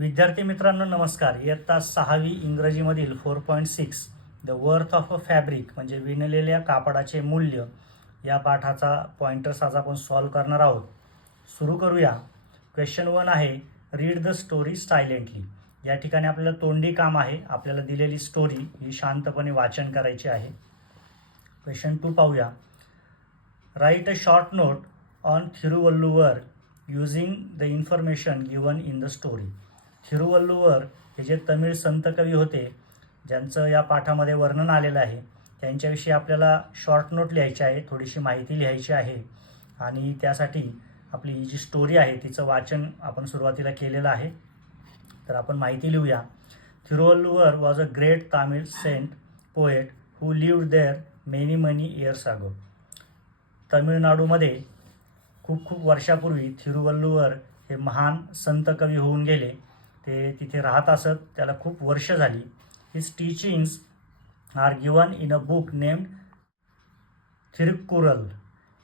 विद्यार्थी मित्रांनो नमस्कार. इयत्ता सहावी इंग्रजीमधील four point six the worth of a fabric म्हणजे विणलेल्या कापडाचे मूल्य या पाठाचा पॉइंटर्स आज आपण सॉल्व्ह करणार आहोत. सुरू करूया. क्वेश्चन वन आहे रीड द स्टोरी सायलेंटली या ठिकाणी आपल्याला तोंडी काम आहे. आपल्याला दिलेली स्टोरी ही शांतपणे वाचन करायची आहे. क्वेश्चन टू पाहूया. Write a short note on Thiruvalluvar using the information given in the story Thiruvalluvar हे जे तमिळ संत कवी होते ज्यांचं या पाठामध्ये वर्णन आलेलं आहे त्यांच्याविषयी आपल्याला शॉर्ट नोट लिहायची आहे थोडीशी माहिती लिहायची आहे. आणि त्यासाठी आपली जी स्टोरी आहे तिचं वाचन आपण सुरुवातीला केलेलं आहे. तर आपण माहिती लिहूया. Thiruvalluvar was a great Tamil saint poet who lived there many many years ago तमिळनाडूमध्ये खूप खूप वर्षापूर्वी थिरुवल्लुवर हे महान संत कवी होऊन गेले. ते तिथे राहत असत. त्याला खूप वर्ष झाली. His teachings are given in a book named Thirukkural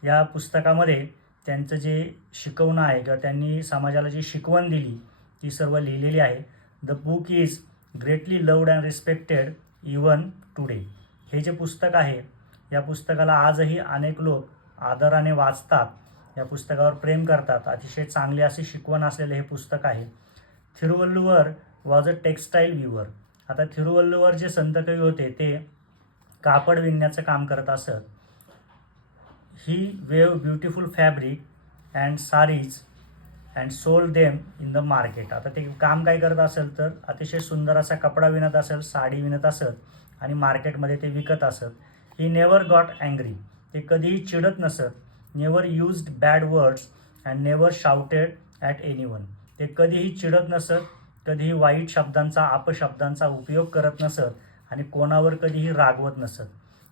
या पुस्तकामध्ये त्यांचं जे शिकवणं आहे किंवा त्यांनी समाजाला जी शिकवण दिली ती सर्व लिहिलेली आहे. The book is greatly loved and respected even today हे जे पुस्तक आहे या पुस्तकाला आजही अनेक लोक आदराने वाचतात. या पुस्तकावर प्रेम करतात. अतिशय चांगले असे शिकवण असलेले हे पुस्तक आहे. Thiruvalluvar was a textile weaver आता थिरुवल्लुवर जे संतकवी होते ते कापड विणण्याचं काम करत असत. He weave beautiful fabric and saris and sold them in the market आता ते काम काय करत असेल तर अतिशय सुंदर असा कपडा विणत असेल साडी विणत असत आणि मार्केटमध्ये ते विकत असत. ही नेवर गॉट अँग्री ते कधीही चिडत नसत. Never used bad words and never shouted at anyone ते कधीही चिडत नसत कधीही वाईट शब्दांचा अपशब्दांचा उपयोग करत नसत आणि कोणावर कधीही रागवत नसत.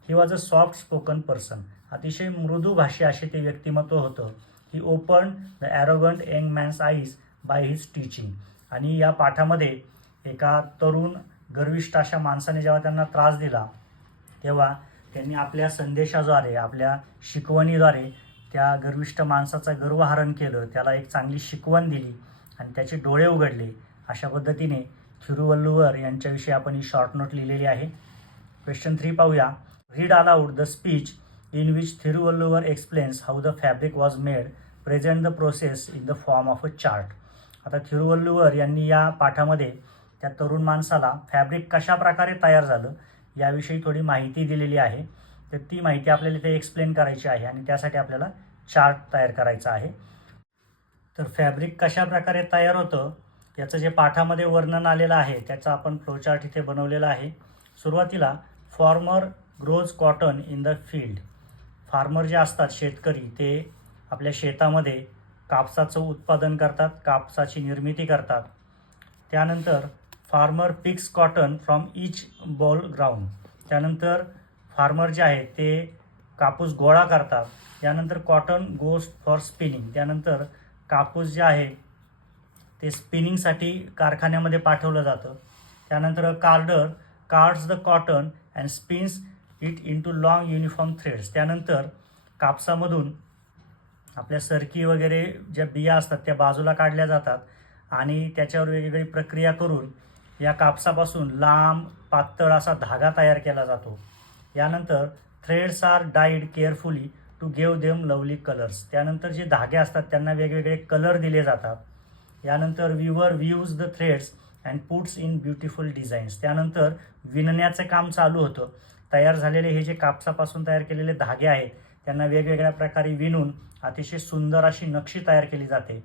He was a soft spoken person अतिशय मृदू भाषी असे ते व्यक्तिमत्व होतं. He open the arrogant young man's eyes by his teaching आणि या पाठामध्ये एका तरुण गर्विष्ठ अशा माणसाने जेव्हा त्यांना त्रास दिला तेव्हा त्यांनी आपल्या संदेशाद्वारे आपल्या शिकवणीद्वारे त्या गर्विष्ठ माणसाचा गर्वहरण केलं. त्याला एक चांगली शिकवण दिली. आणि त्याचे डोळे उघडले अशा पद्धतीने थिरुवल्लुवर यांच्याविषयी आपण ही शॉर्ट नोट लिहिलेली आहे. क्वेश्चन थ्री पाहूया. Read aloud the speech in which Thiruvalluvar explains how the fabric was made present the process in the form of a chart आता थिरुवल्लुवर यांनी या पाठामध्ये त्या तरुण माणसाला फॅब्रिक कशा प्रकारे तयार झालं याविषयी थोडी माहिती दिलेली आहे. तर ती माहिती आपल्याला इथे एक्सप्लेन करायची आहे आणि त्यासाठी आपल्याला चार्ट तयार करायचा आहे. तर फॅब्रिक कशा प्रकारे तयार होतं याचं जे पाठामध्ये वर्णन आलेलं आहे त्याचा आपण फ्लोचार्ट इथे बनवलेला आहे. सुरुवातीला farmer grows cotton in the field farmer जे असतात शेतकरी ते आपल्या शेतामध्ये कापसाचं उत्पादन करतात कापसाची निर्मिती करतात. त्यानंतर farmer picks cotton from each boll ground त्यानंतर फार्मर जे आहेत ते कापूस गोळा करतात. त्यानंतर कॉटन गोस्ट फॉर स्पिनिंग त्यानंतर कापूस जे आहे ते स्पिनिंगसाठी कारखान्यामध्ये पाठवलं जातं. त्यानंतर carder cards the cotton and spins it into uniform threads. त्यानंतर कापसामधून आपल्या सरकी वगैरे ज्या बिया असतात त्या बाजूला काढल्या जातात आणि त्याच्यावर वेगवेगळी प्रक्रिया करून या कापसापासून लांब पातळ असा धागा तयार केला जातो. यानंतर threads are dyed carefully to gave them lovely colours त्यानंतर जे धागे असतात त्यांना वेगवेगळे कलर दिले जातात. यानंतर weaver weaves the threads and puts in beautiful designs त्यानंतर विणण्याचं काम चालू होतं. तयार झालेले हे जे कापसापासून तयार केलेले धागे आहेत त्यांना वेगवेगळ्या प्रकारे विणून अतिशय सुंदर अशी नक्षी तयार केली जाते.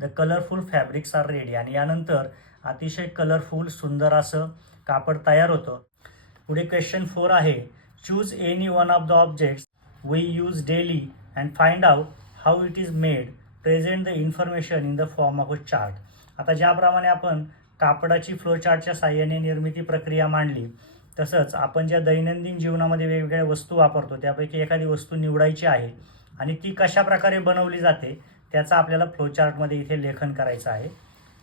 The colourful fabrics are ready आणि यानंतर अतिशय कलरफुल सुंदर असं कापड तयार होतं. पुढे क्वेश्चन फोर आहे. Choose any one of the objects we use daily and find out how it is made present the information in the form of a chart आता ज्याप्रमाणे आपण कापडाची फ्लो चार्टच्या साह्याने निर्मिती प्रक्रिया मांडली तसंच आपण ज्या दैनंदिन जीवनामध्ये वेगवेगळ्या वस्तू वापरतो त्यापैकी एखादी वस्तू निवडायची आहे आणि ती कशा प्रकारे बनवली जाते त्याचा आपल्याला फ्लोचार्टमध्ये इथे लेखन करायचं आहे.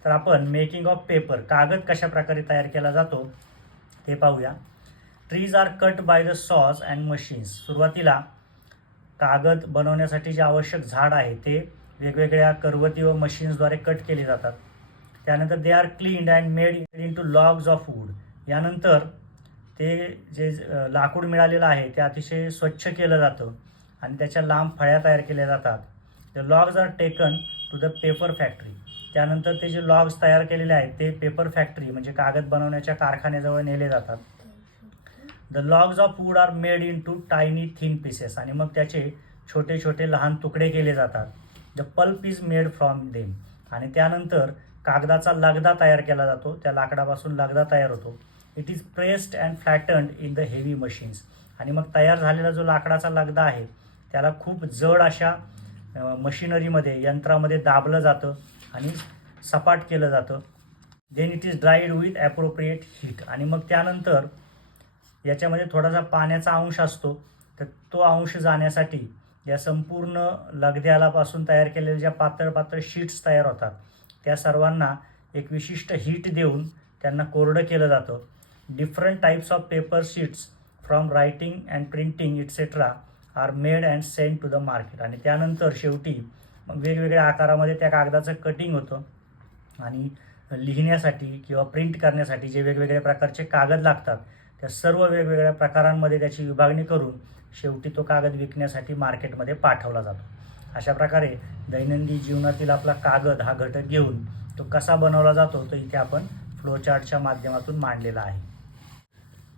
तर आपण मेकिंग ऑफ पेपर कागद कशा प्रकारे तयार केला जातो ते पाहूया. Trees are cut by the saws and machines सुरुवातीला कागद बनवण्यासाठी जे आवश्यक झाड आहे ते वेगवेगळ्या करवती व मशीन्सद्वारे कट केले जातात. त्यानंतर they are cleaned and made into logs of wood यानंतर ते जे लाकूड मिळालेलं आहे ते अतिशय स्वच्छ केलं जातं आणि त्याच्या लांब फळ्या तयार केल्या जातात. The logs are taken to the paper factory त्यानंतर ते जे लॉग्स तयार केलेले आहेत ते पेपर फॅक्टरी म्हणजे कागद बनवण्याच्या कारखान्याजवळ नेले जातात. The logs of wood are made into tiny thin pieces आणि मग त्याचे छोटे छोटे लहान तुकडे केले जातात. The pulp is made from them आणि त्यानंतर कागदाचा लगदा तयार केला जातो. त्या लाकडापासून लगदा तयार होतो. It is pressed and flattened in the heavy machines आणि मग तयार झालेला जो लाकडाचा लगदा आहे त्याला खूप जड अशा मशीनरीमध्ये मशिनरीमध्ये यंत्रामध्ये दाबलं जातं आणि सपाट केलं जातं. Then it is dried with appropriate heat आणि मग त्यानंतर याच्यामध्ये थोडासा पाण्याचा अंश असतो तर तो अंश जाण्यासाठी या संपूर्ण लगद्यालापासून तयार केलेल्या ज्या पातळ पातळ शीट्स तयार होतात त्या सर्वांना एक विशिष्ट हीट देऊन त्यांना कोरडं केलं जातं. Different types of paper sheets from writing and printing etcetera are made and send to the market आणि त्यानंतर शेवटी वेगवेगळ्या आकारामध्ये त्या कागदाचं कटिंग होतं. आणि लिहिण्यासाठी किंवा प्रिंट करण्यासाठी जे वेगवेगळ्या प्रकारचे कागद लागतात त्या सर्व वेगवेगळ्या प्रकारांमध्ये त्याची विभागणी करून शेवटी तो कागद विकण्यासाठी मार्केटमध्ये पाठवला जातो. अशा प्रकारे दैनंदिन जीवनातील आपला कागद हा घटक घेऊन तो कसा बनवला जातो तो इथे आपण फ्लोचार्टच्या माध्यमातून मांडलेला आहे.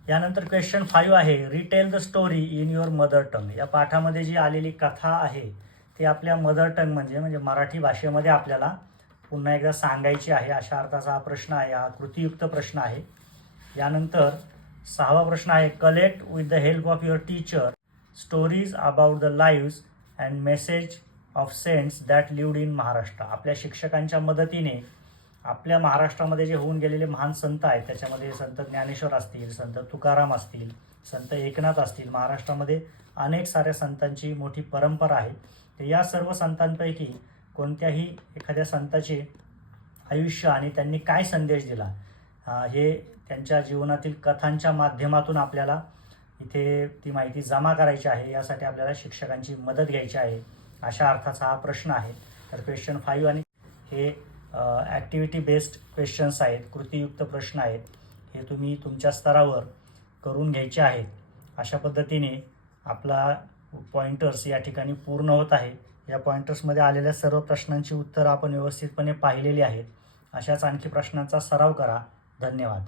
यानंतर क्वेश्चन फाईव्ह आहे retell the story in your mother tongue या पाठामध्ये जी आलेली कथा आहे ती आपल्या मदर टंग म्हणजे म्हणजे मराठी भाषेमध्ये आपल्याला पुन्हा एकदा सांगायची आहे. अशा अर्थाचा हा प्रश्न आहे हा कृतीयुक्त प्रश्न आहे. यानंतर सहावा प्रश्न आहे collect with the help of your teacher stories about the lives and message of saints that lived in Maharashtra आपल्या शिक्षकांच्या मदतीने आपल्या महाराष्ट्रामध्ये जे होऊन गेलेले महान संत आहेत त्याच्यामध्ये संत ज्ञानेश्वर असतील संत तुकाराम असतील संत एकनाथ असतील महाराष्ट्रामध्ये अनेक साऱ्या संतांची मोठी परंपरा आहे. तर या सर्व संतांपैकी कोणत्याही एखाद्या संताचे आयुष्य आणि त्यांनी काय संदेश दिला हे त्यांच्या जीवनातील कथांच्या माध्यमातून आपल्याला इथे ती माहिती जमा करायची आहे यासाठी आपल्याला शिक्षकांची मदत घ्यायची आहे अशा अर्थाचा हा प्रश्न आहे. तर क्वेश्चन फाईव्ह आणि हे ॲक्टिव्हिटी बेस्ड क्वेश्चन्स आहेत कृतीयुक्त प्रश्न आहेत हे तुम्ही तुमच्या स्तरावर करून घ्यायचे आहेत. अशा पद्धतीने आपला पॉइंटर्स या ठिकाणी पूर्ण होत आहे. या पॉइंटर्समध्ये आलेल्या सर्व प्रश्नांची उत्तरं आपण व्यवस्थितपणे पाहिलेली आहेत. अशाच आणखी प्रश्नांचा सराव करा. धन्यवाद.